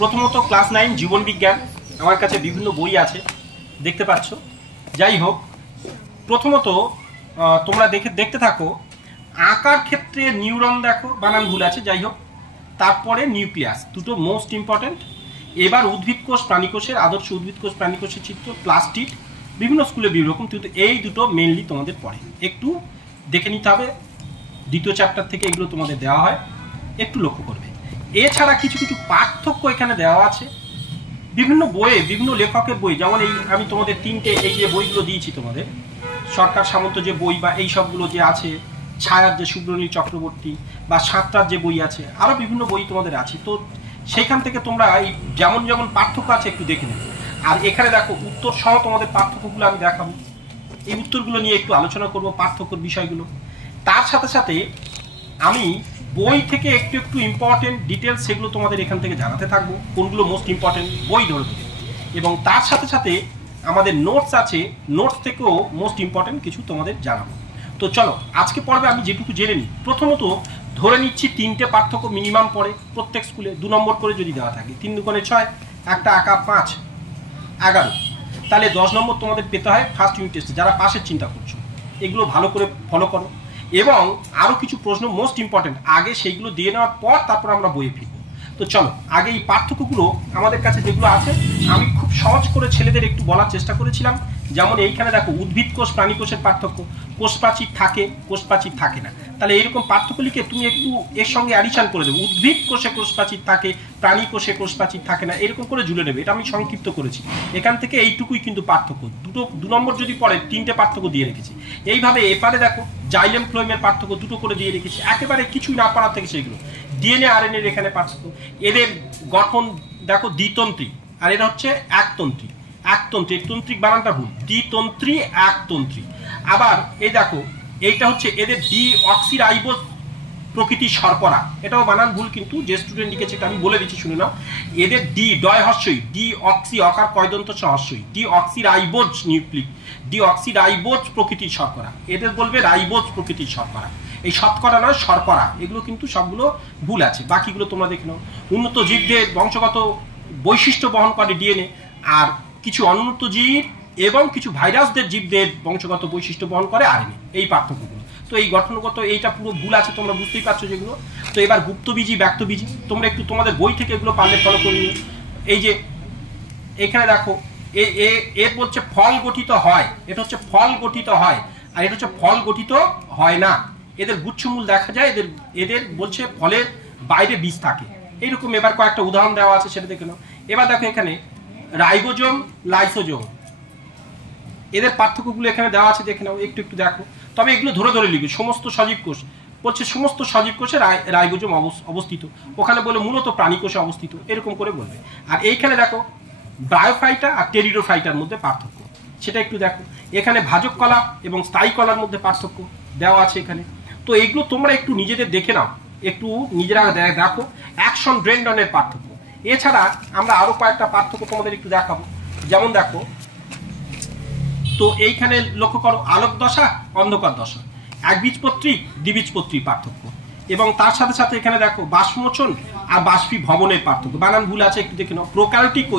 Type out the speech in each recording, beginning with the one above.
প্রথমত ক্লাস 9 জীবন বিজ্ঞান, আমার কাছে বিভিন্ন বই আছে দেখতে পাচ্ছ। যাই হোক, প্রথমত তোমরা দেখতে থাকো। আঁকার ক্ষেত্রে নিউরন দেখো, বানান ভুল আছে, যাই হোক। তারপরে নিউক্লিয়াস, দুটো মোস্ট ইম্পর্টেন্ট। এবার উদ্ভিদ কোষ প্রাণীকোষের, আদর্শ উদ্ভিদ কোষ প্রাণীকোষের চিত্র, প্লাস্টিড, বিভিন্ন স্কুলে বিভিন্ন রকম, কিন্তু এই দুটো মেনলি তোমাদের পড়ে। একটু দেখে নিতে হবে, দ্বিতীয় চ্যাপ্টার থেকে এগুলো তোমাদের দেওয়া হয়, একটু লক্ষ্য করবে। এছাড়া কিছু কিছু পার্থক্য এখানে দেওয়া আছে বিভিন্ন বইয়ে, বিভিন্ন লেখকের বই। যেমন এই আমি তোমাদের তিনটে এই যে বইগুলো দিয়েছি তোমাদের, সরকার সামন্ত যে বই বা এই সবগুলো যে আছে, ছায়ার যে সুব্রনীল চক্রবর্তী বা সাঁতরার যে বই আছে, আরও বিভিন্ন বই তোমাদের আছে। তো সেখান থেকে তোমরা এই যেমন যেমন পার্থক্য আছে একটু দেখে নেবে। আর এখানে দেখো উত্তর সহ তোমাদের পার্থক্যগুলো আমি দেখাবো, এই উত্তরগুলো নিয়ে একটু আলোচনা করব, পার্থক্যর বিষয়গুলো। তার সাথে সাথে আমি বই থেকে একটু একটু ইম্পর্টেন্ট ডিটেলস সেগুলো তোমাদের এখান থেকে জানাতে থাকবো, কোনগুলো মোস্ট ইম্পর্টেন্ট বই ধরে ধরে। এবং তার সাথে সাথে আমাদের নোটস আছে, নোটস থেকেও মোস্ট ইম্পর্টেন্ট কিছু তোমাদের জানাবো। তো চলো আজকে পর্বে আমি যেটুকু জেনে নিই। প্রথমত ধরে নিচ্ছি 3টে পার্থক্য মিনিমাম পড়ে প্রত্যেক স্কুলে, 2 নম্বর করে যদি দেওয়া থাকে, 3 দুগুণে 6, একটা আঁকা 5, 11, তাহলে 10 নম্বর তোমাদের পেতে হয় ফার্স্ট ইউনিট টেস্টে। যারা পাশের চিন্তা করছো এগুলো ভালো করে ফলো করো। এবং আরও কিছু প্রশ্ন মোস্ট ইম্পর্টেন্ট আগে সেইগুলো দিয়ে নেওয়ার পর তারপর আমরা বইয়ে ফিরবো। তো চলো আগে এই পার্থক্যগুলো আমাদের কাছে যেগুলো আছে আমি খুব সহজ করে ছেলেদের একটু বলার চেষ্টা করেছিলাম। যেমন এইখানে দেখো উদ্ভিদ কোষ প্রাণী কোষের পার্থক্য, কোষ প্রাচীর থাকে, কোষ প্রাচীর থাকে না। তাহলে এইরকম পার্থক্য লিখে তুমি একটু এর সঙ্গে অ্যাডিশন করে দেবে, উদ্ভিদ কোষে কোষ প্রাচীর থাকে, প্রাণী কোষে কোষ প্রাচীর থাকে না, এরকম করে জুড়ে নেবে। এটা আমি সংক্ষিপ্ত করেছি। এখান থেকে এইটুকুই কিন্তু পার্থক্য। 2 নম্বর যদি পড়ে 3টে পার্থক্য দিয়ে রেখেছি। এইভাবে এপারে দেখো জাইলেম ফ্লোয়েমের পার্থক্য 2টো করে দিয়ে রেখেছি, একেবারে কিছুই না পারার থেকে সেইগুলো। ডিএনএ আরএনএ এর এখানে পার্থক্য, এদের গঠন দেখো দ্বিতন্ত্রী, আর এরা হচ্ছে একতন্ত্রী। একতন্ত্রী, একতন্ত্রিক বানানটা ভুল, দ্বিতন্ত্রী একতন্ত্রী। আবার এই দেখো এইটা হচ্ছে এদের ডিঅক্সিরাইবোজ প্রকৃতির শর্করা, এটাও বানান ভুল, কিন্তু যে স্টুডেন্ট লিখেছে এটা আমি বলে দিচ্ছি, শুনে নাও। এদের ডয় হর্ষই, ডিঅক্সি অকার কয়দন্ত হর্ষই, ডিঅক্সিরাইবোজ নিউক্লিক, ডিঅক্সিরাইবোজ প্রকৃতির শর্করা। এদের বলবে রাইবোজ প্রকৃতির শর্করা, এই শতকরা নয় শর্করা। এগুলো কিন্তু সবগুলো ভুল আছে, বাকিগুলো তোমরা দেখে নাও। উন্নত জীবদের বংশগত বৈশিষ্ট্য বহন করে ডিএনএ, আর কিছু অনুন্নত জীব এবং কিছু ভাইরাসদের জীবদের বংশগত বৈশিষ্ট্য বহন করে আরএনএ, এই পার্থক্যগুলো। তো এই গঠনগত এইটা পুরো ভুল আছে, তোমরা বুঝতেই পারছো যেগুলো। তো এবার গুপ্তবীজি ব্যক্তবীজি তোমরা একটু তোমাদের বই থেকে এগুলো পারলে ফলো করে নিও। এই যে এখানে দেখো এর বলছে ফল গঠিত হয়, এটা হচ্ছে ফল গঠিত হয়, আর এটা হচ্ছে ফল গঠিত হয় না। এদের গুচ্ছমূল দেখা যায়, এদের বলছে ফলের বাইরে বীজ থাকে, এইরকম। এবার কয়েকটা উদাহরণ দেওয়া আছে, সেটা দেখে নাও। এবার দেখো এখানে রাইবোজোম, লাইসোজোম, এদের পার্থক্যগুলো এখানে দেওয়া আছে, দেখে নাও, একটু একটু দেখো। তবে এগুলো ধরে ধরে লিখবে। সমস্ত সজীব কোষ বলছে সমস্ত সজীব কোষে রাইবোজোম অবস্থিত, ওখানে বলে মূলত প্রাণী কোষে অবস্থিত, এরকম করে বলবে। আর এইখানে দেখো ব্রায়োফাইটা আর টেরিডোফাইটার মধ্যে পার্থক্য, সেটা একটু দেখো। এখানে ভাজক কলা এবং স্থায়ী কলার মধ্যে পার্থক্য দেওয়া আছে এখানে। তো এইগুলো তোমরা একটু নিজেদের দেখে নাও, একটু নিজেরা দেখো। অ্যাকশন ড্রেন্ডনের পার্থক্য। এছাড়া আমরা আরো কয়েকটা পার্থক্য তোমাদের একটু দেখাবো। যেমন দেখো, তো এইখানে লক্ষ্য করো আলোক দশা, অন্ধকার দশা, একবীজপত্রী দ্বিবীজপত্রী পার্থক্য। এবং তার সাথে সাথে এখানে দেখো বাষ্পমোচন আর বাষ্পীভবনের পার্থক্য, বানান ভুল আছে, একটু দেখে নাও। প্রোক্যারিওটিক ও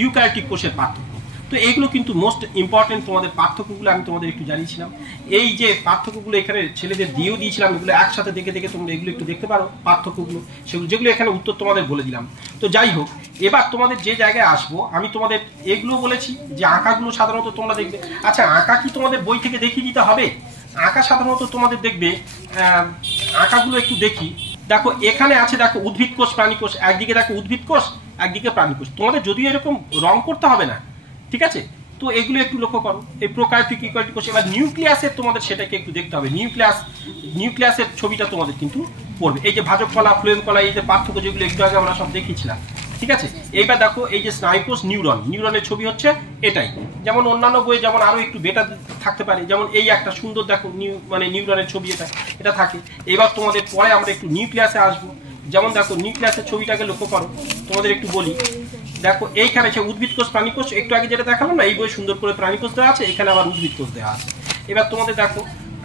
ইউক্যারিওটিক কোষের পার্থক্য। তো এইগুলো কিন্তু মোস্ট ইম্পর্টেন্ট তোমাদের পার্থক্যগুলো আমি তোমাদের একটু জানিয়েছিলাম। এই যে পার্থক্যগুলো এখানে ছেলেদের দিয়েও দিয়েছিলাম, এগুলো একসাথে দেখে দেখে তোমরা এগুলো একটু দেখতে পারো পার্থক্যগুলো, সেগুলো যেগুলো এখানে উত্তর তোমাদের বলে দিলাম। তো যাই হোক, এবার তোমাদের যে জায়গায় আসবো, আমি তোমাদের এগুলো বলেছি যে আঁকাগুলো সাধারণত তোমরা দেখবে। আচ্ছা, আঁকা কি তোমাদের বই থেকে দেখিয়ে দিতে হবে? আঁকা সাধারণত তোমাদের দেখবে, আঁকাগুলো একটু দেখি। দেখো এখানে আছে, দেখো উদ্ভিদ কোষ প্রাণী কোষ, একদিকে দেখো উদ্ভিদ কোষ, একদিকে প্রাণী কোষ। তোমাদের যদিও এরকম রং করতে হবে না, ঠিক আছে? তো এগুলো একটু লক্ষ্য করো, এই প্রোক্যারিওটিক ইউক্যারিওটিক কোষ। এবার নিউক্লিয়াসের তোমাদের সেটাকে একটু দেখতে হবে, নিউক্লিয়াসের ছবিটা তোমাদের কিন্তু পড়বে। এই যে ভাজক কলা, ফ্লোয়েম কলা, এই যে পার্থক্য যেগুলো একটু আগে আমরা সব দেখিয়েছিলাম, ঠিক আছে? এইবার দেখো এই যে স্নায়ুকোষ, নিউরনের ছবি হচ্ছে এটাই। যেমন অন্যান্য বইয়ে যেমন আরো একটু বেটার থাকতে পারে, যেমন এই একটা সুন্দর দেখো নিউরনের ছবি, এটা থাকে। এবার তোমাদের পরে আমরা একটু নিউক্লিয়াসে আসবো। যেমন দেখো নিউক্লিয়াসের ছবিটাকে লক্ষ্য করো, তোমাদের একটু বলি। দেখো এইখানে সে উদ্ভিদ কোষ প্রাণী কোষ, একটু আগে যেটা দেখালাম না, এই বই সুন্দর করে প্রাণী কোষ দেওয়া আছে, এখানে আবার উদ্ভিদ কোষ দেওয়া আছে। এবার তোমাদের দেখো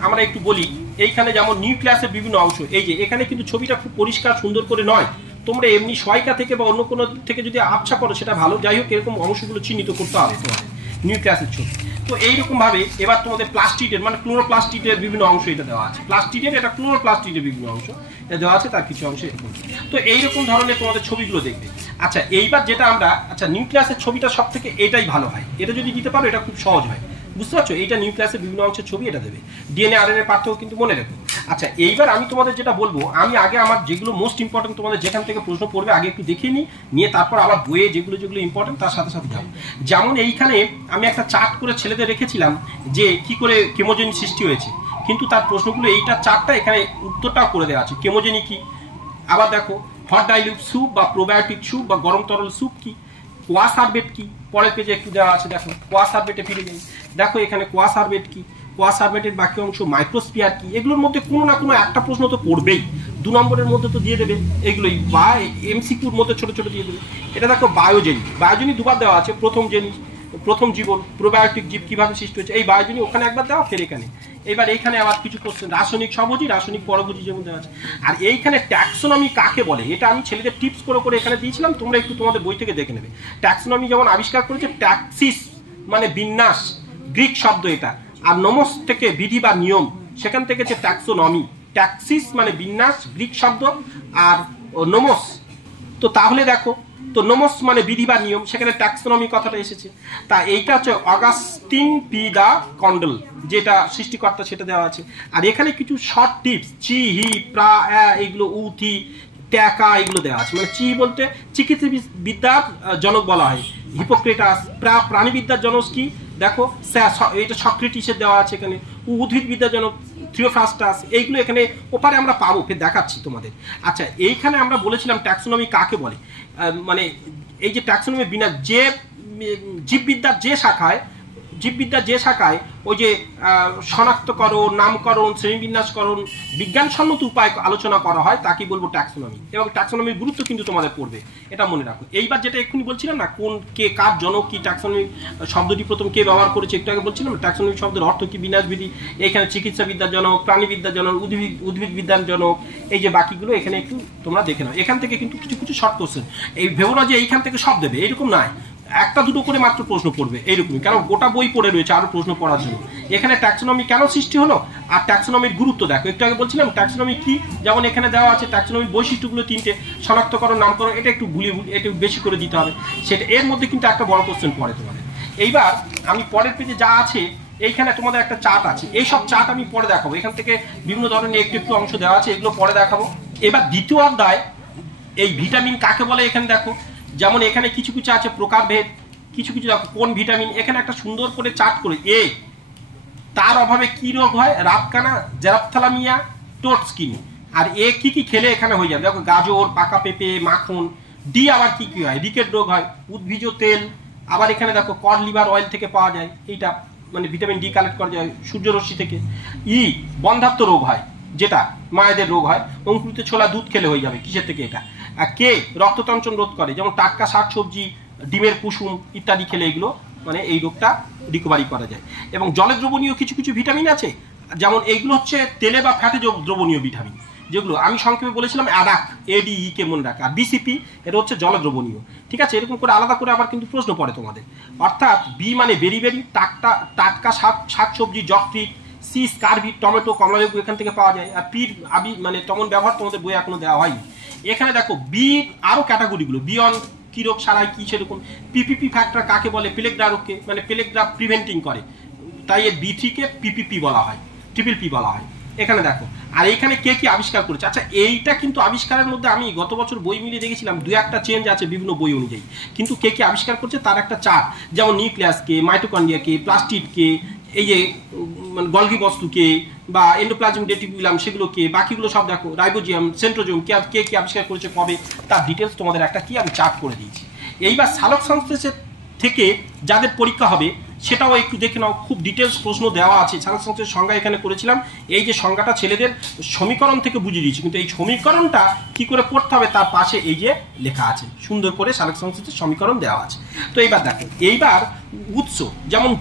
আমরা একটু বলি, এইখানে যেমন নিউক্লিয়াসের বিভিন্ন অংশ, এই যে এখানে কিন্তু ছবিটা খুব পরিষ্কার সুন্দর করে নয়, তোমরা এমনি সহায়িকা থেকে বা অন্য কোনো থেকে যদি আবছা করো সেটা ভালো। যাই হোক, এরকম অংশগুলো চিহ্নিত করতে হবে তোমাদের নিউক্লিয়াসের ছবি। তো এইরকম ভাবে এবার তোমাদের প্লাস্টিডের মানে ক্লোরোপ্লাস্টিডের বিভিন্ন অংশ এটা দেওয়া আছে। প্লাস্টিডের এটা ক্লোরোপ্লাস্টিডের বিভিন্ন অংশ এটা দেওয়া আছে, তার কিছু অংশ এরকম। তো এইরকম ধরনের তোমাদের ছবিগুলো দেখবে। আচ্ছা, এইবার যেটা আমরা নিউক্লিয়াসের ছবিটা সব থেকে এটাই ভালো হয়, এটা যদি দিতে পারো এটা খুব সহজ হয়, বুঝতে পারছো? এইটা নিউক্লিয়াসের বিভিন্ন অংশের ছবি এটা দেবে, ডিএনএ আরএনএ পার্থক্য কিন্তু মনে রেখো। আচ্ছা, এইবার আমি তোমাদের যেটা বলবো, আমি আগে আমার যেগুলো মোস্ট ইম্পর্টেন্ট তোমাদের যেখান থেকে প্রশ্ন পড়বে আগে একটু দেখিয়ে নিয়ে তারপর আবার বইয়ে যেগুলো যেগুলো ইম্পর্টেন্ট তার সাথে সাথে যাবো। যেমন এইখানে আমি একটা চার্ট করে ছেলেদের রেখেছিলাম যে কি করে কেমোজেনি সৃষ্টি হয়েছে, কিন্তু তার প্রশ্নগুলো এইটার চার্টটা এখানে উত্তরটাও করে দেওয়া আছে। কেমোজেনি কি, আবার দেখো হট ডাইলিউট স্যুপ বা প্রোবায়োটিক স্যুপ বা গরম তরল স্যুপ কি, কোয়া সার্বেট কি, পরের পেজে একটু দেওয়া আছে। দেখো কোয়া সার্বেটে ফিরে যাই, দেখো এখানে কোয়া সার্বেট কি, কোয়া সার্বেটের বাকি অংশ মাইক্রোস্ফিয়ার কি। এগুলোর মধ্যে কোনো না কোনো একটা প্রশ্ন তো পড়বেই, 2 নম্বরের মধ্যে তো দিয়ে দেবে এগুলোই, বা এমসিকিউর মধ্যে ছোট ছোট দিয়ে দেবে। এটা দেখো বায়োজেনি, বায়োজেনি দুবার দেওয়া আছে, প্রথম জীবন প্রোবায়োটিক জীব কিভাবে সৃষ্টি হচ্ছে, এই বায়োজেনি ওখানে একবার দেওয়া, ফের এখানে। এবার এইখানে আবার কিছু কোশ্চেন রাসায়নিক সহজী রাসায়নিক পরভোজী যেমন দেওয়া আছে। আর এইখানে ট্যাক্সোনমি কাকে বলে এটা আমি ছেলেদের টিপস করে করে এখানে দিয়েছিলাম, তোমরা একটু তোমাদের বই থেকে দেখে নেবে। ট্যাক্সোনমি যেমন আবিষ্কার করেছে ট্যাক্সিস মানে বিন্যাস, গ্রিক শব্দ এটা, আর নোমস থেকে বিধি বা নিয়ম, সেখান থেকে হচ্ছে ট্যাক্সোনমি। ট্যাক্সিস মানে বিন্যাস গ্রিক শব্দ, আর নোমস তো তাহলে দেখো তো নোমস মানে বিধি বা নিয়ম, সেখানে ট্যাক্সোনমি কথাটা এসেছে। তা এইটা হচ্ছে অগাস্টিন পি দা কন্ডল যেটা সৃষ্টিকর্তা, সেটা দেওয়া আছে। আর এখানে কিছু শর্ট টিপস, চি হি প্রা এগুলো উথি ট্যাকা এগুলো দেওয়া আছে। মানে চি বলতে চিকিৎসা বিদ্যার জনক বলা হয় হিপোক্রেটাস, প্রাণীবিদ্যার জনক কি দেখো এটা সক্রেটিসের দেওয়া আছে এখানে, উদ্ভিদ বিদ্যার জনক থিওফ্রাস্টাস, এইগুলো এখানে ওপারে আমরা পাবো, ফের দেখাচ্ছি তোমাদের। আচ্ছা, এইখানে আমরা বলেছিলাম ট্যাক্সোনমি কাকে বলে, মানে এই যে ট্যাক্সোনমি বিনা যে জীববিদ্যার যে শাখায় ওই যে শনাক্তকরণ, নামকরণ, শ্রেণীবিন্যাসকরণ, বিজ্ঞানসম্মত উপায় আলোচনা করা হয় তাকে বলবো ট্যাক্সোনমি। এবং ট্যাক্সোনমির গুরুত্ব কিন্তু তোমাদের পড়বে, এটা মনে রাখো। এইবার যেটা এক্ষুনি বলছিলাম না, কোন কে কার জনক কি, ট্যাক্সোনমি শব্দটি প্রথম কে ব্যবহার করেছে একটু আগে বলছিলাম। ট্যাক্সোনমি শব্দের অর্থ কি, বিন্যাসবিধি, এইখানে চিকিৎসা বিদ্যার জনক, প্রাণীবিদ্যার জনক, উদ্ভিদ বিদ্যার জনক, এই যে বাকিগুলো এখানে একটু তোমরা দেখে নাও। এখান থেকে কিন্তু কিছু কিছু শর্ট কোশ্চেন, এই ভেবো না যে এইখান থেকে সব দেবে, এইরকম নয়, একটা দুটো করে মাত্র প্রশ্ন পড়বে এইরকমই, কারণ গোটা বই পড়ে রয়েছে আরো প্রশ্ন পড়ার জন্য। এখানে ট্যাক্সোনমি কেন সৃষ্টি হলো আর ট্যাক্সোনমির গুরুত্ব দেখো, একটু আগে বলছিলাম ট্যাক্সোনমি কি, যেমন এখানে দেওয়া আছে ট্যাক্সোনমির বৈশিষ্ট্যগুলো 3টে, শনাক্তকরণ, নামকরণ, এটা একটু একটু বেশি করে দিতে হবে, সেটা এর মধ্যে কিন্তু একটা বড় কোশ্চেন পড়ে তোমাদের। এইবার আমি পরের পেজে যা আছে এইখানে তোমাদের একটা চার্ট আছে, এই সব চার্ট আমি পরে দেখাবো, এখান থেকে বিভিন্ন ধরনের একটু একটু অংশ দেওয়া আছে, এগুলো পরে দেখাবো। এবার দ্বিতীয় অধ্যায় এই ভিটামিন কাকে বলে এখানে দেখো, যেমন এখানে কিছু কিছু আছে প্রকারভেদ, কিছু কিছু দেখো কোন ভিটামিন, এখানে একটা সুন্দর করে চার্ট করে এ তার অভাবে কি রোগ হয়, রাতকানা, জেরাপথ্যালামিয়া, টোট স্কিন। আর এ কি কি খেলে এখানে হয়ে যাবে, দেখো গাজর, পাকা পেঁপে, মাখন। ডি আবার কি কি হয়, রিকেট রোগ হয়, উদ্ভিজ তেল, আবার এখানে দেখো কড লিভার অয়েল থেকে পাওয়া যায়, এইটা মানে ভিটামিন ডি কালেক্ট করা যায় সূর্যরশ্মি থেকে। ই বন্ধাত্ম রোগ হয়, যেটা মায়েদের রোগ হয়, অঙ্কুরিত ছোলা দুধ খেলে হয়ে যাবে, কিসের থেকে এটা। আর কে রক্ততঞ্চন রোধ করে, যেমন টাটকা শাকসবজি, ডিমের কুসুম ইত্যাদি খেলে এগুলো মানে এই রোগটা রিকভারি করা যায়। এবং জলে দ্রবণীয় কিছু কিছু ভিটামিন আছে, যেমন এইগুলো হচ্ছে তেলে বা ফ্যাটে দ্রবণীয় ভিটামিন, যেগুলো আমি সংক্ষেপে বলেছিলাম অ্যাডাক, এডিই কে মনে রাখা, আর বিসিপি এটা হচ্ছে জলদ্রবণীয়, ঠিক আছে। এরকম করে আলাদা করে আবার কিন্তু প্রশ্ন পড়ে তোমাদের। অর্থাৎ বি মানে বেরি বেরি, টাটকা শাকসবজি, যকৃৎ, সি স্কারভি, টমেটো, কমলালেবু এখান থেকে পাওয়া যায়। আর পির মানে তেমন ব্যবহার তোমাদের বই এখনো দেওয়া হয়নি। এখানে দেখো বি আরো ক্যাটাগরিগুলো, বিয়ন কি রোগ সারাই কি সেরকম। পিপিপি ফ্যাক্টর কাকে বলে, পেলেগ্রা রোগকে মানে পেলেগ্রা প্রিভেন্টিং করে, তাই এর বি3 কে পিপিপি বলা হয়, ট্রিপল পি বলা হয়। এখানে দেখো আর এইখানে কে কি আবিষ্কার করেছে। আচ্ছা, এইটা কিন্তু আবিষ্কারের মধ্যে আমি গত বছর বই মিলিয়ে দেখেছিলাম 2-1টা চেঞ্জ আছে বিভিন্ন বই অনুযায়ী, কিন্তু কে কি আবিষ্কার করছে তার একটা চার্ট, যেমন নিউক্লিয়াসকে, মাইটোকন্ড্রিয়াকে, প্লাস্টিডকে, এই যে গলগি বস্তুকে বা এন্ডোপ্লাজমিক রেটিকুলাম সেগুলোকে, বাকিগুলো সব দেখো, রাইবোজিয়াম, সেন্ট্রোজোম কে কি আবিষ্কার করেছে কবে, তার ডিটেলস তোমাদের একটা কি আমি চার্ট করে দিয়েছি। এইবার সালোক সংশ্লেষের থেকে যাদের পরীক্ষা হবে সেটাও একটু দেখে নাও, খুব ডিটেলস প্রশ্ন দেওয়া আছে। সালোক সংশ্লেষের সংজ্ঞা এখানে করেছিলাম, এই যে সংজ্ঞাটা ছেলেদের সমীকরণ থেকে বুঝিয়ে দিয়েছি, কিন্তু এই সমীকরণটা কি করে পড়তে হবে তার পাশে এই যে লেখা আছে, সুন্দর করে সালোক সংশ্লেষের সমীকরণ দেওয়া আছে। তো এইবার দেখো, এইবার উৎস যেমন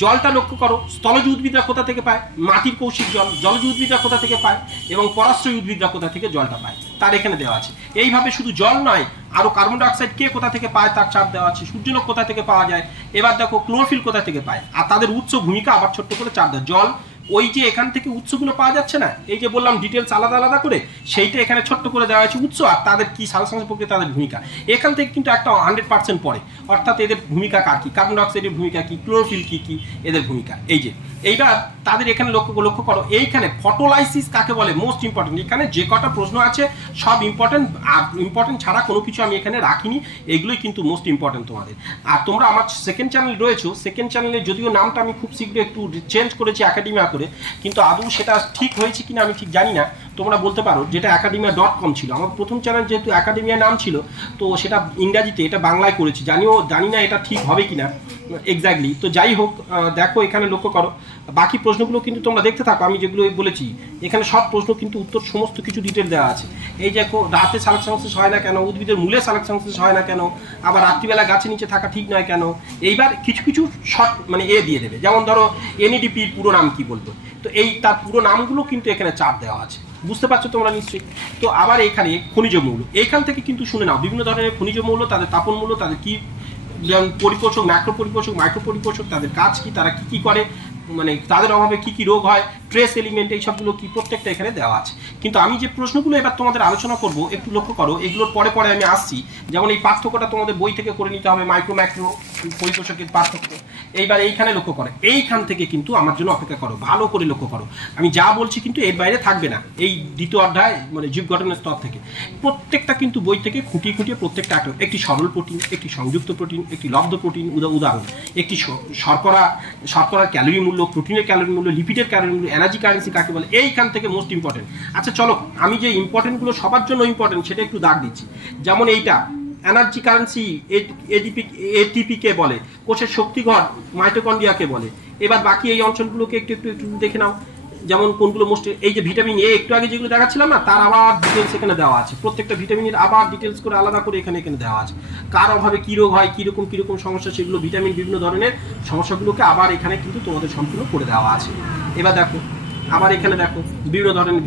জলটা লক্ষ্য করো, স্থলজ উদ্ভিদরা কোথা থেকে পায়, মাটির কৌশিক জল, জলজ উদ্ভিদরা কোথা থেকে পায়, এবং পরাশ্রয়ী উদ্ভিদরা কোথা থেকে জলটা পায় তার এখানে দেওয়া আছে। এইভাবে শুধু জল নয়, আরো কার্বন ডাইঅক্সাইড কে কোথা থেকে পায় তার চাপ দেওয়া আছে, সূর্যালোক কোথা থেকে পাওয়া যায়, এবার দেখো ক্লোরোফিল কোথা থেকে পায়, আর তাদের উৎস ভূমিকা আবার ছোট্ট করে চাপ দেয়। জল ওই যে এখান থেকে উৎসগুলো পাওয়া যাচ্ছে না, এই যে বললাম ডিটেলস আলাদা আলাদা করে, সেইটা এখানে ছোট্ট করে দেওয়া হয়েছে উৎস আর তাদের কি সালোকসংশ্লেষ প্রক্রিয়া তাদের ভূমিকা। এখান থেকে কিন্তু একটা 100% পড়ে, অর্থাৎ এদের ভূমিকা কার কি, কার্বন ডাইঅক্সাইডের ভূমিকা কি, ক্লোরোফিল কি কি এদের ভূমিকা। এই যে এইবার তাদের এখানে লক্ষ্য করো, এইখানে ফটোলাইসিস কাকে বলে মোস্ট ইম্পর্টেন্ট। এখানে যে কটা প্রশ্ন আছে সব ইম্পর্টেন্ট ছাড়া কোনো কিছু আমি এখানে রাখিনি, এগুলোই কিন্তু মোস্ট ইম্পর্টেন্ট তোমাদের। আর তোমরা আমার সেকেন্ড চ্যানেল রয়েছে, সেকেন্ড চ্যানেলে যদিও নামটা আমি খুব শীঘ্রই একটু চেঞ্জ করেছি একাডেমিয়া করে, কিন্তু আদৌ সেটা ঠিক হয়েছে কিনা আমি ঠিক জানি না, তোমরা বলতে পারো। যেটা academia.com ছিল আমার প্রথম চ্যানেল, যেহেতু একাডেমিয়া নাম ছিল তো সেটা ইংরাজিতে, এটা বাংলায় করেছি, জানি না এটা ঠিক হবে কিনা এক্স্যাক্টলি। তো যাই হোক, দেখো এখানে লক্ষ্য করো, বাকি প্রশ্নগুলো কিন্তু তোমরা দেখতে থাকো। আমি যেগুলো বলেছি এখানে সব প্রশ্ন কিন্তু উত্তর সমস্ত কিছু ডিটেল দেওয়া আছে। এই দেখো, রাতে সালোকসংশ্লেষ হয় না কেন, উদ্ভিদের মূলে সালোকসংশ্লেষ হয় না কেন, আবার রাত্রিবেলা গাছের নিচে থাকা ঠিক নয় কেন। এইবার কিছু কিছু শর্ট মানে দিয়ে দেবে, যেমন ধরো এনইডিপির পুরো নাম কি বলবো, তো এই তার পুরো নামগুলো কিন্তু এখানে চাপ দেওয়া আছে, বুঝতে পারছো তোমরা নিশ্চয়ই। তো আবার এখানে খনিজ মৌল, এইখান থেকে কিন্তু শুনে নাও বিভিন্ন ধরনের খনিজ মৌল, তাদের তাপন মূল্য, তাদের কি পরিপোষক, ম্যাক্রো পরিপোষক, মাইক্রো পরিপোষক, তাদের কাজ কি, তারা কি কি করে, মানে তাদের অভাবে কি কি রোগ হয়, ট্রেস এলিমেন্ট, এই সবগুলো কি প্রত্যেকটা এখানে দেওয়া আছে। কিন্তু আমি যে প্রশ্নগুলো এবার তোমাদের আলোচনা করব একটু লক্ষ্য করো, এগুলোর পরে পরে আমি আসছি। যেমন এই পার্থক্যটা তোমাদের বই থেকে করে নিতে হবে, মাইক্রো ম্যাক্রো পরিপোষকের পার্থক্য। এইবার এইখানে লক্ষ্য করো, এইখান থেকে কিন্তু আমার জন্য অপেক্ষা করো, ভালো করে লক্ষ্য করো, আমি যা বলছি কিন্তু এর বাইরে থাকবে না। এই দ্বিতীয় অধ্যায় মানে জীব গঠনের স্তর থেকে প্রত্যেকটা কিন্তু বই থেকে খুঁটিয়ে খুঁটিয়ে প্রত্যেকটা একটি সরল প্রোটিন, একটি সংযুক্ত প্রোটিন, একটি লব্ধ প্রোটিন, উদাহরণ একটি শর্করার ক্যালোরি মূল্য, প্রোটিনের ক্যালোরি মূল্য, লিপিডের ক্যালোরি মূল্য, এনার্জি কারেন্সি কাকে বলে, এইখান থেকে মোস্ট ইম্পর্টেন্ট। আচ্ছা চলো, আমি যে ইম্পর্টেন্টগুলো সবার জন্য ইম্পর্টেন্ট সেটা একটু দাগ দিচ্ছি। যেমন এইটা এনার্জি কারেন্সি এটিপি কে বলে, কোষের শক্তিঘর মাইটোকন্ড্রিয়াকে বলে। এবার বাকি এই অঞ্চলগুলোকে একটু একটু একটু দেখে নাও, যেমন কোনগুলো মোস্ট, এই যে ভিটামিন এ একটু আগে যেগুলো দেখাচ্ছিলাম না, তার আবার ডিটেলস এখানে দেওয়া আছে, প্রত্যেকটা ভিটামিনের আবার ডিটেলস করে আলাদা করে এখানে দেওয়া আছে, কার অভাবে কি রোগ হয়, কিরকম সমস্যা, সেগুলো ভিটামিন বিভিন্ন ধরনের সমস্যাগুলোকে আবার এখানে কিন্তু তোমাদের সম্পূর্ণ করে দেওয়া আছে। এবার দেখো, আবার এখানে দেখো বিভিন্ন ধরনের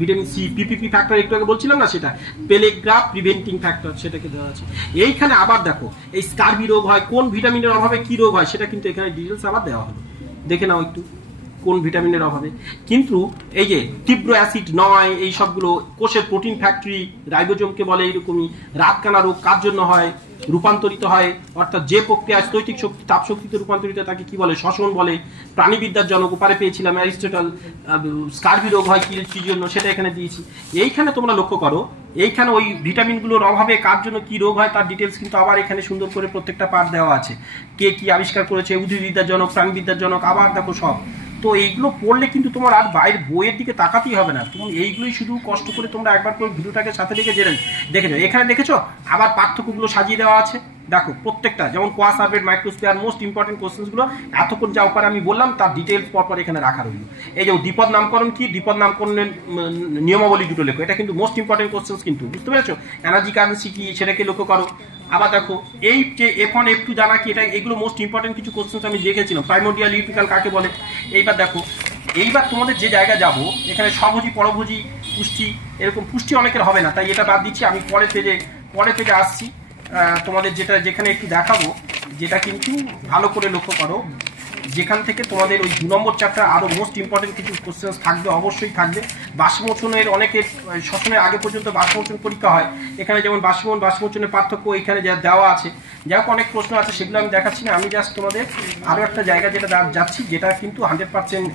ভিটামিন সি, পিপিপি ফ্যাক্টর একটু আগে বলছিলাম না, সেটা পেলেগ্রাফ প্রিভেন্টিং ফ্যাক্টর, সেটাকে দেওয়া আছে। এইখানে আবার দেখো এই স্কারবি রোগ হয়, কোন ভিটামিনের অভাবে কি রোগ হয় সেটা কিন্তু এখানে ডিটেলস আবার দেওয়া হলো, দেখে নাও একটু কোন ভিটামিনের অভাবে। কিন্তু এই যে তীব্র অ্যাসিড নয়, এই সবগুলো কোষের প্রোটিন ফ্যাক্টরি, রাইবোজোমকে বলে, এইরকমই রাতকানা রোগ কার জন্য হয়, রূপান্তরিত হয়, অর্থাৎ যে প্রক্রিয়া স্থৈতিক শক্তি তাপ শক্তিতে রূপান্তরিত তাকে কি বলে, শ্বসন বলে। প্রাণীবিদ্যার জনক ওপারে পেয়েছিলাম অ্যারিস্টটল। স্কারবি রোগ হয় কি জন্য সেটা এখানে দিয়েছি। এইখানে তোমরা লক্ষ্য করো, এইখানে ওই ভিটামিনগুলোর অভাবে কার জন্য কি রোগ হয় তার ডিটেলস কিন্তু আবার এখানে সুন্দর করে প্রত্যেকটা পার্ট দেওয়া আছে, কে কি আবিষ্কার করেছে, উদ্ভিদবিদ্যার জনক, প্রাণীবিদ্যার জনক, আবার দেখো সব। তো এইগুলো পড়লে কিন্তু তোমার আর বাইরের বইয়ের দিকে তাকাতেই হবে না, তুমি এইগুলোই শুধু কষ্ট করে তোমরা একবার করে ভিডিওটাকে সাথে রেখে দেখে যাও। এখানে দেখেছো আবার পার্থক্যগুলো সাজিয়ে দেওয়া আছে, দেখো প্রত্যেকটা, যেমন কোয়া সার্ভেট, মাইক্রোস্ফিয়ার, মোস্ট ইম্পর্টেন্ট কোশ্চেন্সগুলো এতক্ষণ যা উপরে আমি বললাম তার ডিটেলস পরপর এখানে রাখা রইল। এই যে দ্বিপদ নামকরণ কি, দ্বিপদ নামকরণের নিয়মাবলী দুটো লেখো, এটা কিন্তু মোস্ট ইম্পর্টেন্ট কোশ্চেন্স কিন্তু, বুঝতে পেরেছো। এনার্জি কারেন্সি কি সেটাকে লক্ষ্য করো। আবার দেখো এই যে F1 F2 জানা কি, এটা এগুলো মোস্ট ইম্পর্টেন্ট কিছু কোশ্চেন্স আমি দেখেছিলাম। প্রাইমোরডিয়াল লিউটিকাল কাকে বলে। এইবার দেখো, এইবার তোমাদের যে জায়গায় যাব, এখানে স্বভোজী, পরভোজী, পুষ্টি, এরকম পুষ্টি অনেকের হবে না, তাই এটা বাদ দিচ্ছি। আমি পরে পেজে আসছি তোমাদের, যেখানে একটু দেখাবো, যেটা কিন্তু ভালো করে লক্ষ্য করো, যেখান থেকে তোমাদের ওই 2 নম্বর চ্যাপ্টার আরো মোস্ট ইম্পর্টেন্ট কিছু কোশ্চেন্স থাকবে, অবশ্যই থাকবে। বাষ্পমোচনের অনেকের শ্বসনের আগে পর্যন্ত বাষ্পমোচন পরীক্ষা হয়, এখানে যেমন বাষ্পমোচনের পার্থক্য এখানে যা দেওয়া আছে। যাই হোক, অনেক প্রশ্ন আছে, সেগুলো আমি দেখাচ্ছি না। আমি জাস্ট তোমাদের আরো একটা জায়গা যেটা যাচ্ছি, যেটা কিন্তু 100%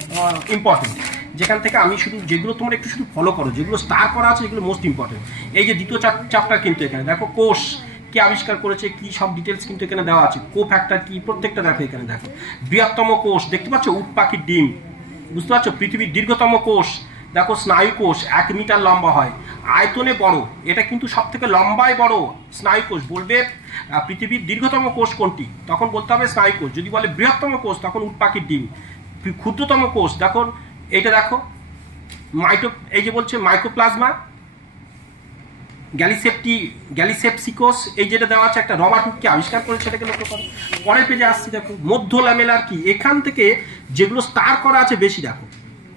ইম্পর্টেন্ট, যেখান থেকে আমি শুধু যেগুলো তোমরা একটু শুধু ফলো করো, যেগুলো স্টার করা আছে এগুলো মোস্ট ইম্পর্টেন্ট। এই যে দ্বিতীয় চ্যাপ্টার কিন্তু এখানে দেখো, কোষ কে আবিষ্কার করেছে কি, সব ডিটেলস কিন্তু এখানে দেওয়া আছে। কো ফ্যাক্টর কি, প্রত্যেকটা দেখো এখানে। দেখো বৃহত্তম কোষ দেখতে পাচ্ছ, উট পাখির ডিম, বুঝতে পারছো। পৃথিবীর দীর্ঘতম কোষ দেখো, স্নায়ু কোষ 1 মিটার লম্বা হয়, আয়তনে বড়, এটা কিন্তু সব থেকে লম্বায় বড় স্নায়ু কোষ। বলবে পৃথিবীর দীর্ঘতম কোষ কোনটি, তখন বলতে হবে স্নায়ু কোষ। যদি বলে বৃহত্তম কোষ, তখন উট পাখির ডিম। ক্ষুদ্রতম কোষ দেখো, এইটা দেখো এই যে বলছে মাইক্রোপ্লাজমা, গ্যালিসেপসিকোস এই যেটা দেওয়া আছে একটা রবার্ট হুককে আবিষ্কার করেছে, সেটাকে লক্ষ্য করো। পরের পেজে আসছি, দেখো মধ্য ল্যামেলার কি, এখান থেকে যেগুলো স্টার করা আছে বেশি, দেখো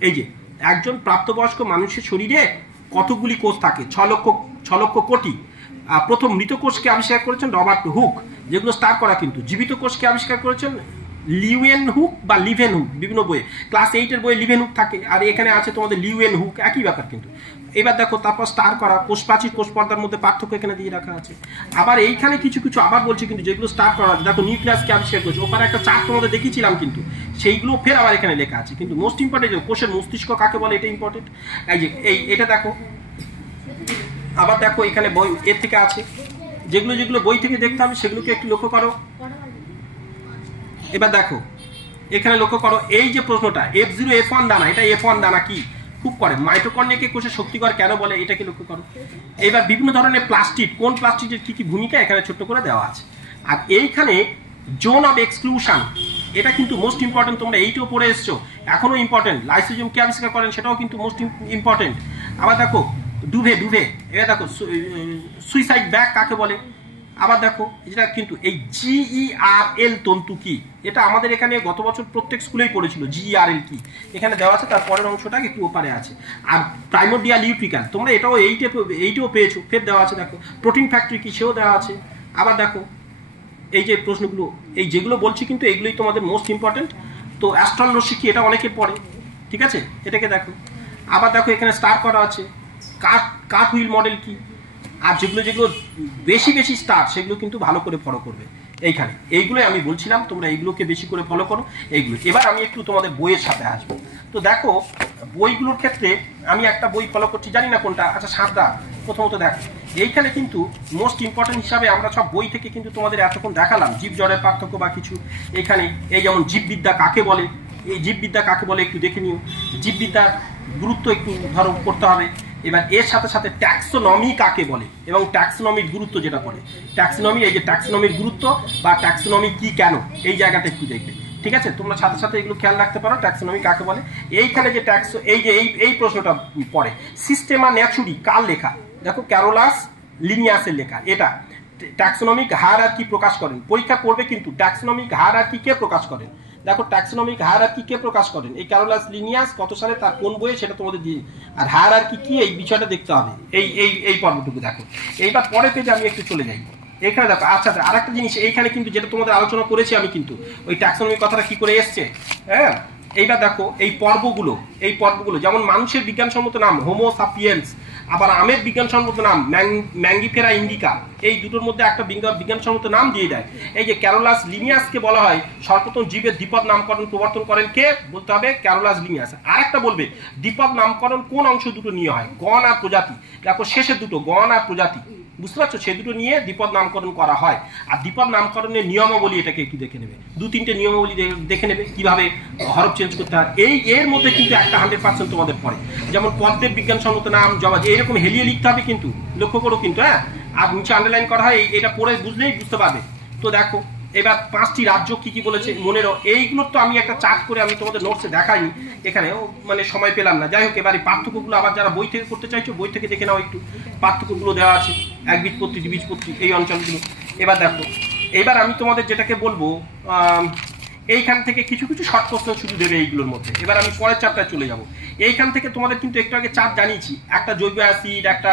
এই যে একজন প্রাপ্তবয়স্ক মানুষের শরীরে কতগুলি কোষ থাকে, 6 লক্ষ কোটি। প্রথম মৃত কোষকে আবিষ্কার করেছেন রবার্ট হুক, যেগুলো স্টার করা, কিন্তু জীবিত কোষকে আবিষ্কার করেছেন লিউয়েন হুক বা লিভেন হুক। বিভিন্ন বইয়ে ক্লাস 8-এর বইয়ে লিভেন হুক থাকে, আর এখানে আছে তোমাদের লিউয়েন হুক, একই ব্যাপার কিন্তু। এবার দেখো তারপর স্টার করা কোষ প্রাচীর কোষ পর্দার মধ্যে পার্থক্য এখানে দিয়ে রাখা আছে। আবার এইখানে কিছু কিছু আবার বলছি কিন্তু যেগুলো স্টার করা আছে, দেখো নিউক্লিয়াসকে আবিষ্কার করেছে, ওখানে একটা চার্ট তোমাদের দেখিয়েছিলাম কিন্তু, সেইগুলো ফের আবার এখানে লেখা আছে। কিন্তু মোস্ট ইম্পর্টেন্ট কোষের মস্তিষ্ক কাকে বলে, এটা ইম্পর্টেন্ট। এই যে এটা দেখো, আবার দেখো এখানে বই এর থেকে আছে, যেগুলো যেগুলো বই থেকে দেখতে হবে সেগুলোকে একটু লক্ষ্য করো। এবার দেখো এখানে লক্ষ্য করো, এই যে প্রশ্নটা F0 F1 দানা, এটা F1 দানা কি খুব করে, মাইটোকন্ড্রিয়াকে কোষে শক্তিকর কেন বলে, এটাকে লক্ষ্য করো। এবার বিভিন্ন ধরনের প্লাস্টিড, কোন প্লাস্টিডের কি কি ভূমিকা এখানে ছোট্ট করে দেওয়া আছে। আর এইখানে জোন অফ এক্সক্লুশন, এটা কিন্তু মোস্ট ইম্পর্টেন্ট, তোমরা এইটাও পড়ে এসছো, এখনো ইম্পর্টেন্ট। লাইসোজোম কে আবিষ্কার করেন, সেটাও কিন্তু মোস্ট ইম্পর্টেন্ট। আবার দেখো ডুভে, এটা দেখো সুইসাইড ব্যাগ কাকে বলে। আবার দেখো এটা কিন্তু এই GERL তন্তু কি, এটা আমাদের এখানে গত বছর প্রত্যেক স্কুলেই পড়েছিল GERL কি, এখানে দেওয়া আছে, তার পরের অংশটা একটু ওপারে আছে। আর প্রাইমোরডিয়াল ইউট্রিকাল, তোমরা এটাও এইটাও পেয়েছো, ফের দেওয়া আছে। দেখো প্রোটিন ফ্যাক্টরি কি, সেও দেওয়া আছে। আবার দেখো এই যে প্রশ্নগুলো, এই যেগুলো বলছি কিন্তু এগুলোই তোমাদের মোস্ট ইম্পর্টেন্ট। তো অ্যাস্ট্রন রশ্মি কি, এটা অনেকে পড়ে, ঠিক আছে, এটাকে দেখো। আবার দেখো এখানে স্টার করা আছে কাট হুইল মডেল কি, আর যেগুলো যেগুলো বেশি বেশি স্টার সেগুলো কিন্তু ভালো করে ফলো করবে। এইখানে এইগুলোই আমি বলছিলাম, তোমরা এইগুলোকে বেশি করে ফলো করো এইগুলো। এবার আমি একটু তোমাদের বইয়ের সাথে আসবো। তো দেখো বইগুলোর ক্ষেত্রে আমি একটা বই ফলো করছি, জানি না কোনটা। আচ্ছা সারদা, প্রথমত দেখো এইখানে কিন্তু মোস্ট ইম্পর্টেন্ট হিসাবে আমরা সব বই থেকে কিন্তু তোমাদের এতক্ষণ দেখালাম জীব জড়ের পার্থক্য বা কিছু। এইখানে এই যেমন জীববিদ্যা কাকে বলে, এই জীববিদ্যা কাকে বলে একটু দেখে নিও, জীববিদ্যার গুরুত্ব একটু ধরো করতে হবে। এবার এর সাথে সাথে ট্যাক্সোনমি কাকে বলে এবং ট্যাক্সোনমির গুরুত্ব যেটা পড়ে, ট্যাক্সোনমি, এই যে ট্যাক্সোনমির গুরুত্ব বা ট্যাক্সোনমি কি কেন, এই জায়গাটা একটু দেখবে, ঠিক আছে। তোমরা সাথে সাথে এগুলো খেয়াল রাখতে পারো, ট্যাক্সোনমি কাকে বলে। এইখানে যে এই যে এই প্রশ্নটা পড়ে, সিস্টেমা ন্যাচুরি কার লেখা, দেখো ক্যারোলাস লিনিয়াসের লেখা। এটা ট্যাক্সোনমিক হায়ারার্কি প্রকাশ করেন, পরীক্ষা করবে কিন্তু ট্যাক্সোনমিক হায়ারার্কি কে প্রকাশ করেন। দেখো ট্যাক্সোনমিক হায়ারার্কি কে প্রকাশ করেন, এই ক্যারোলাস লিনিয়াস, কত সালে, তার কোন বইয়ে, সেটা তোমাদের দিন। আর হায়ারার্কি কি এই বিষয়টা দেখতে হবে, এই পর্বটুকু দেখো। এইবার পরের পেজে আমি একটু চলে যাই, এখানে দেখো। আচ্ছা আরেকটা জিনিস এইখানে কিন্তু যেটা তোমাদের আলোচনা করেছি আমি কিন্তু, ওই ট্যাক্সোনমিক কথাটা কি করে এসছে, হ্যাঁ। এইবার দেখো এই পর্বগুলো যেমন মানুষের বিজ্ঞানসম্মত নাম হোমো সাপিয়েন্স, আবার আমের বিজ্ঞানসম্মত নাম ম্যাঙ্গিফেরা ইন্ডিকা, এই দুটোর মধ্যে একটা বিজ্ঞানসম্মত নাম দিয়ে দেয়। এই যে ক্যারোলাস লিনিয়াসকে বলা হয় সর্বপ্রথম জীবের দ্বিপদ নামকরণ প্রবর্তন করেন কে, বলতে হবে ক্যারোলাস লিনিয়াস। আর একটা বলবে দ্বিপদ নামকরণ কোন অংশ দুটো নিয়ে হয়, গণ আর প্রজাতি। দেখো শেষের দুটো গণ আর প্রজাতি, বুঝতে পারছো, সে দুটো নিয়ে দ্বিপদ নামকরণ করা হয়। আর দ্বিপদ নামকরণের নিয়মাবলী এটাকে একটু দেখে নেবে, 2-3টে নিয়মাবলী দেখে নেবে কিভাবে হরফ চেঞ্জ করতে হয়। এর মধ্যে কিন্তু একটা 100% তোমাদের পড়ে, যেমন পদ্মের বিজ্ঞানসম্মত নাম, জবা, এরকম হেলিয়ে লিখতে হবে কিন্তু, লক্ষ্য করো কিন্তু, হ্যাঁ। আর নিচে আন্ডারলাইন করা হয়, এটা পড়ে বুঝলেই বুঝতে পারবে। তো দেখো এবার 5টি রাজ্য কি কি বলেছে মনেরও, এইগুলোর তো আমি একটা চার্ট করে আমি তোমাদের নোটসে দেখাইনি, এখানেও মানে সময় পেলাম না। যাই হোক, এবার এই পার্থক্যগুলো আবার যারা বই থেকে করতে চাইছো বই থেকে দেখে নাও, একটু পার্থক্যগুলো দেওয়া আছে, একবীজপত্রী দ্বিবীজপত্রী এই অঞ্চলগুলো। এবার দেখো, এবার আমি তোমাদের যেটাকে বলবো, এইখান থেকে কিছু কিছু শর্ট প্রশ্ন শুধু দেবে এইগুলোর মধ্যে। এবার আমি পরের চারটায় চলে যাব। এইখান থেকে তোমাদের কিন্তু একটু আগে চার্ট জানিয়েছি, একটা জৈব অ্যাসিড, একটা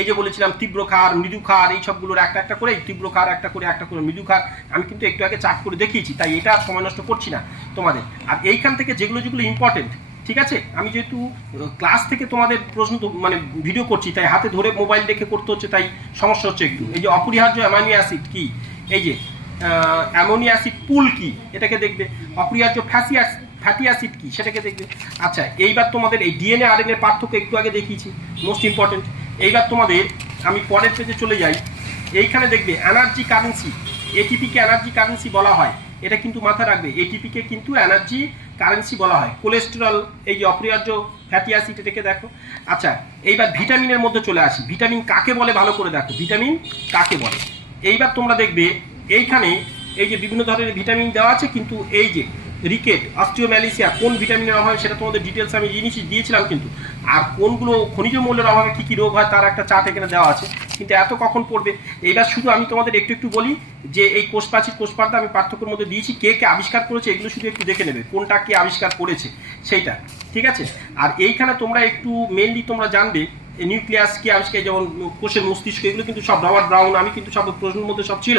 এই যে বলেছিলাম তীব্র ক্ষার, মৃদু ক্ষার, এই সবগুলোর একটা একটা করে তীব্র ক্ষার, একটা করে মৃদু ক্ষার, আমি কিন্তু একটু আগে চার্ট করে দেখিয়েছি, তাই এটা সময় নষ্ট করছি না তোমাদের। আর এইখান থেকে যেগুলো যেগুলো ইম্পর্টেন্ট, ঠিক আছে, আমি যেহেতু ক্লাস থেকে তোমাদের প্রশ্ন মানে ভিডিও করছি, তাই হাতে ধরে মোবাইল দেখে করতে হচ্ছে, তাই সমস্যা হচ্ছে একটু। এই যে অপরিহার্য অ্যামাইনো অ্যাসিড কি, এই যে অ্যামোনিয়া অ্যাসিড পুল কি, এটাকে দেখবে। অপরিহার্য ফ্যাটি অ্যাসিড কি, সেটাকে দেখবে। আচ্ছা এইবার তোমাদের এই ডিএনএ আরএনএ পার্থক্য একটু আগে দেখিয়েছি, মোস্ট ইম্পর্টেন্ট। এইবার তোমাদের আমি পরের পেজে চলে যাই, এইখানে দেখবে এনার্জি কারেন্সি, এটিপিকে এনার্জি কারেন্সি বলা হয়, এটা কিন্তু মাথায় রাখবে, এটিপিকে কিন্তু এনার্জি কারেন্সি বলা হয়। কোলেস্টেরল, এই যে অপরিহার্য ফ্যাটি অ্যাসিড, এটাকে দেখো। আচ্ছা এইবার ভিটামিনের মধ্যে চলে আসি, ভিটামিন কাকে বলে ভালো করে দেখো, ভিটামিন কাকে বলে। এইবার তোমরা দেখবে এইখানে এই যে বিভিন্ন ধরনের ভিটামিন দেওয়া আছে, কিন্তু এই যে রিকেট, অস্টিওম্যালিসিয়া, কোন ভিটামিনের অভাবে সেটা তোমাদের ডিটেলস আমি জিনিস দিয়েছিলাম কিন্তু। আর কোনগুলো খনিজ মৌলের অভাবে কী কী রোগ হয় তার একটা চার্ট এখানে দেওয়া আছে, কিন্তু এত কখন পড়বে। এইবার শুধু আমি তোমাদের একটু বলি যে এই কোষ প্রাচীর কোষ পর্দা আমি পার্থক্যের মধ্যে দিয়েছি, কে কে আবিষ্কার করেছে এগুলো শুধু একটু দেখে নেবে, কোনটা কে আবিষ্কার করেছে সেইটা, ঠিক আছে। আর এইখানে তোমরা একটু মেনলি তোমরা জানবে নিউক্লিয়াস কি আবিষ্কার, যেমন কোষের মস্তিষ্ক, এগুলো কিন্তু সব রবার্ট ব্রাউন, আমি কিন্তু সব প্রশ্নের মধ্যে সব ছিল,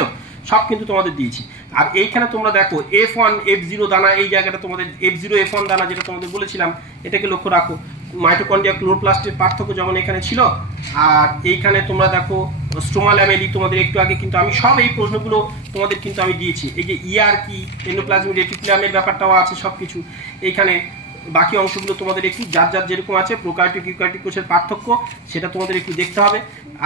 সব কিন্তু তোমাদের দিয়েছি। আর এইখানে তোমরা দেখো F1 F0 দানা, এই জায়গাটা তোমাদের F0 F1 দানা যেটা তোমাদের বলেছিলাম, এটাকে লক্ষ্য রাখো। মাইটোকন্ড্রিয়া ক্লোরোপ্লাস্টের পার্থক্য যেমন এখানে ছিল। আর এইখানে তোমরা দেখো স্ট্রোমা ল্যামেলি, তোমাদের একটু আগে কিন্তু আমি সব এই প্রশ্নগুলো তোমাদের কিন্তু আমি দিয়েছি। এই যে ER কি, এন্ডোপ্লাজমিক রেটিকুলামের ব্যাপারটাও আছে সব কিছু এইখানে। বাকি অংশগুলো তোমাদের একটু যার যার যেরকম আছে, প্রোকারিওটিক ইউক্যারিওটিক কোষের পার্থক্য সেটা তোমাদের একটু দেখতে হবে।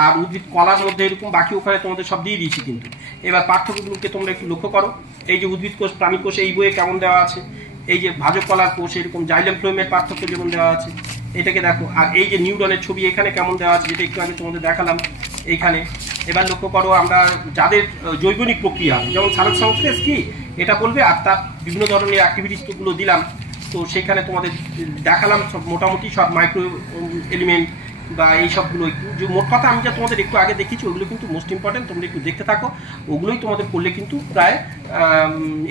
আর উদ্ভিদ কলার মধ্যে এরকম বাকি ওখানে তোমাদের সব দিয়ে দিয়েছি কিন্তু। এবার পার্থক্যগুলোকে তোমরা একটু লক্ষ্য করো। এই যে উদ্ভিদ কোষ প্রাণী কোষ এই বইয়ে কেমন দেওয়া আছে, এই যে ভাজক কলার কোষ এরকম জাইলেম ফ্লোয়েমের পার্থক্য যেমন দেওয়া আছে, এটাকে দেখো। আর এই যে নিউরনের ছবি এখানে কেমন দেওয়া আছে, যেটা একটু আগে তোমাদের দেখালাম এইখানে। এবার লক্ষ্য করো আমরা যাদের জৈবনিক প্রক্রিয়া, যেমন সালোক সংশ্লেষ কি এটা বলবে, আর তার বিভিন্ন ধরনের অ্যাক্টিভিটিসগুলো দিলাম। তো সেখানে তোমাদের দেখালাম সব মোটামুটি সব মাইক্রো এলিমেন্ট বা এই সবগুলো একটু, যে মোট কথা আমি যা তোমাদের একটু আগে দেখিয়েছি ওগুলো কিন্তু মোস্ট ইম্পর্টেন্ট, তোমরা একটু দেখতে থাকো। ওগুলোই তোমাদের করলে কিন্তু প্রায়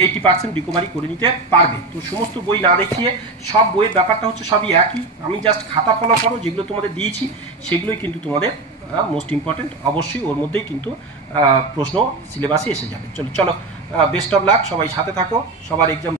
80% রিকভারি করে নিতে পারবে। তো সমস্ত বই না দেখিয়ে সব বইয়ের ব্যাপারটা হচ্ছে সবই একই, আমি জাস্ট খাতা ফলো করো, যেগুলো তোমাদের দিয়েছি সেগুলোই কিন্তু তোমাদের মোস্ট ইম্পর্টেন্ট। অবশ্যই ওর মধ্যেই কিন্তু প্রশ্ন সিলেবাসে এসে যাবে। চলো বেস্ট অফ লাক, সবাই সাথে থাকো, সবার এক্সাম